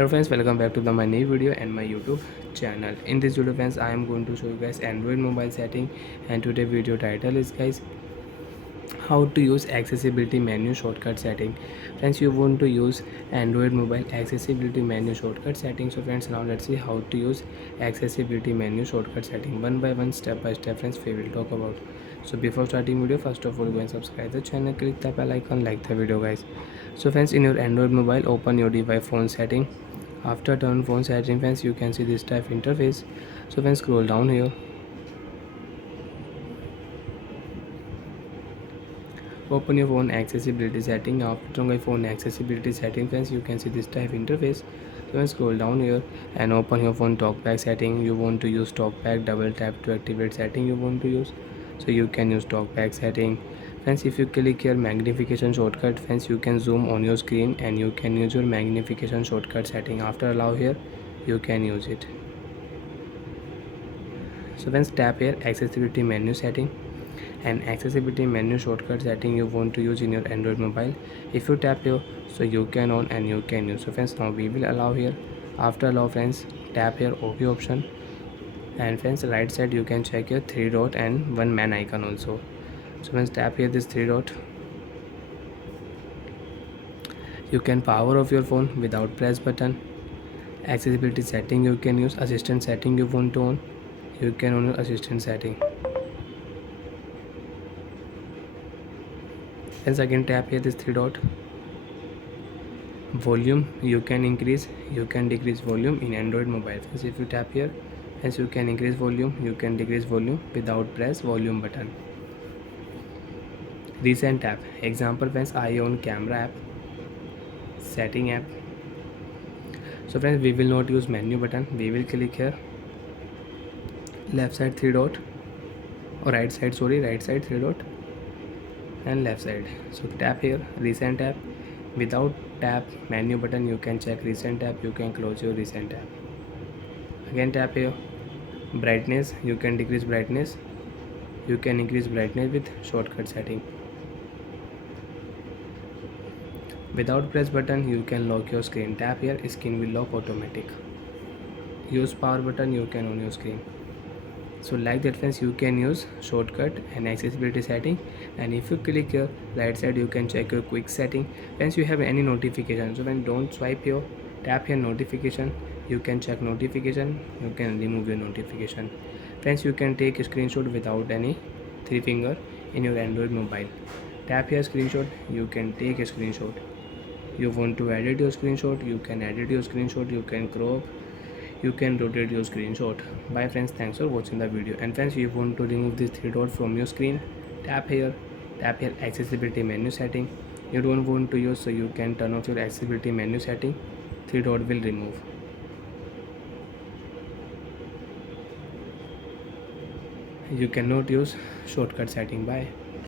Hello friends, welcome back to my new video and my YouTube channel. In this video friends, I am going to show you guys Android mobile setting, and today video title is guys how to use accessibility menu shortcut setting. Friends, you want to use Android mobile accessibility menu shortcut setting. So friends, now let's see how to use accessibility menu shortcut setting one by one, step by step. Friends, we will talk about. So before starting video, first of all go and subscribe the channel, click the bell icon, like the video guys. So friends, in your Android mobile, open your device phone setting. After turn phone setting friends, you can see this type interface. So friends, scroll down here, open your phone accessibility setting. After my phone accessibility setting friends, you can see this type interface. So friends, scroll down here and open your phone talkback setting. You want to use talkback, double tap to activate setting you want to use. So you can use talkback setting. Friends, if you click here magnification shortcut friends, you can zoom on your screen and you can use your magnification shortcut setting. After allow here, you can use it. So friends, tap here accessibility menu setting, and accessibility menu shortcut setting you want to use in your Android mobile. If you tap here, so you can on and you can use. So friends, now we will allow here. After allow friends, tap here OP option, and friends, right side you can check your three dot and one man icon also. So friends, tap here this three dot. You can power off your phone without press button. Accessibility setting you can use. Assistant setting you want to on, you can on your assistant setting. Once again tap here this three dot. Volume you can increase, you can decrease volume in Android mobile. Friends, if you tap here, as you can increase volume, you can decrease volume without press volume button. Recent app example friends, I own camera app, setting app. So friends, we will not use menu button, we will click here left side three dot, or right side three dot and left side. So tap here recent app. Without tap menu button, you can check recent app, you can close your recent app. Again tap here brightness, you can decrease brightness, you can increase brightness with shortcut setting. Without press button, you can lock your screen. Tap here, screen will lock automatic. Use power button, you can on your screen. So like that friends, you can use shortcut and accessibility setting. And if you click here right side, you can check your quick setting. Friends, you have any notification, so when don't swipe here, tap here notification, you can check notification, you can remove your notification. Friends, you can take a screenshot without any three finger in your Android mobile. Tap here screenshot, you can take a screenshot. You want to edit your screenshot, you can edit your screenshot, you can crop, you can rotate your screenshot. Bye friends, thanks for watching the video. And friends, you want to remove this three dot from your screen, tap here accessibility menu setting. You don't want to use, so you can turn off your accessibility menu setting, three dot will remove. You cannot use shortcut setting. Bye.